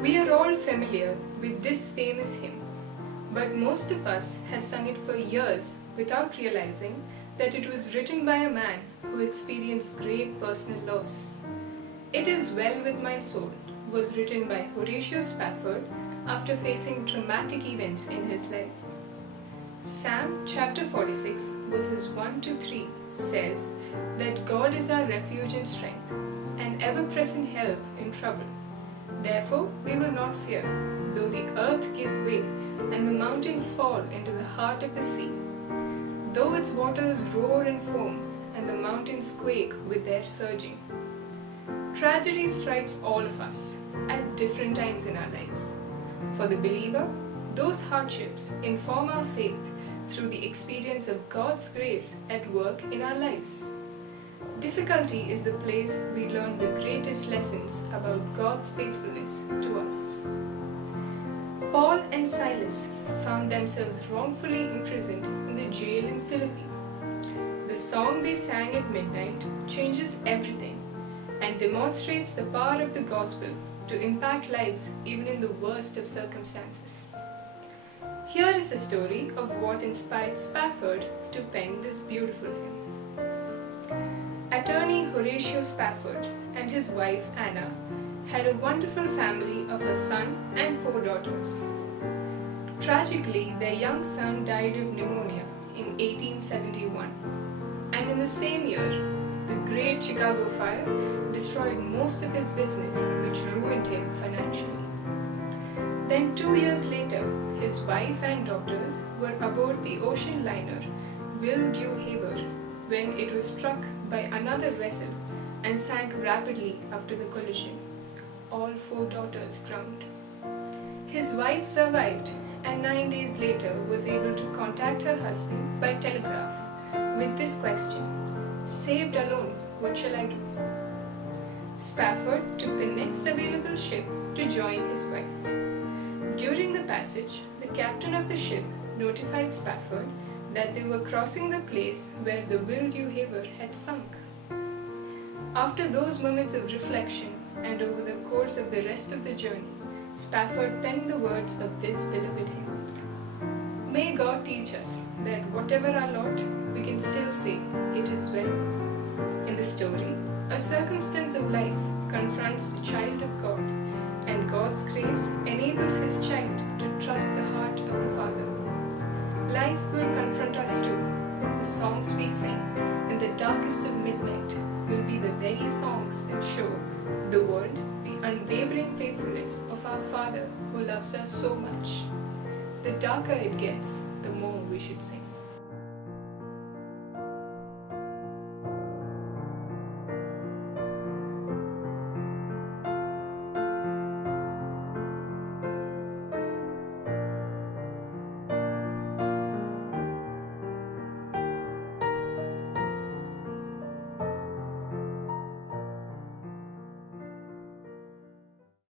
We are all familiar with this famous hymn, but most of us have sung it for years without realizing that it was written by a man who experienced great personal loss. It Is Well With My Soul was written by Horatio Spafford after facing traumatic events in his life. Psalm chapter 46 verses 1 to 3 says that God is our refuge and strength, an ever-present help in trouble. Therefore we will not fear, though the earth give way and the mountains fall into the heart of the sea, though its waters roar and foam and the mountains quake with their surging. Tragedy strikes all of us at different times in our lives. For the believer, those hardships inform our faith through the experience of God's grace at work in our lives. Difficulty is the place we learn the greatest lessons about God's faithfulness to us. Paul and Silas found themselves wrongfully imprisoned in the jail in Philippi. The song they sang at midnight changes everything and demonstrates the power of the gospel to impact lives even in the worst of circumstances. Here is the story of what inspired Spafford to pen this beautiful hymn. Attorney Horatio Spafford and his wife Anna had a wonderful family of a son and 4 daughters. Tragically, their young son died of pneumonia in 1871, and in the same year, the Great Chicago Fire destroyed most of his business, which ruined him financially. Then 2 years later, his wife and daughters were aboard the ocean liner BLR when it was struck by another vessel and sank rapidly after the collision. All 4 daughters drowned. His wife survived and 9 days later was able to contact her husband by telegraph with this question: "Saved alone, what shall I do?" Spafford took the next available ship to join his wife. During the passage, the captain of the ship notified Spafford that they were crossing the place where the BLR had sunk. After those moments of reflection and over the course of the rest of the journey, Spafford penned the words of this beloved hymn. May God teach us that whatever our lot, we can still say, "It is well." In the story, a circumstance of life confronts the child of God, and God's grace enables his child to trust the heart of the Father. Life will confront us too. The songs we sing in the darkest of midnight will be the very songs that show the world the unwavering faithfulness of our Father who loves us so much. The darker it gets, the more we should sing.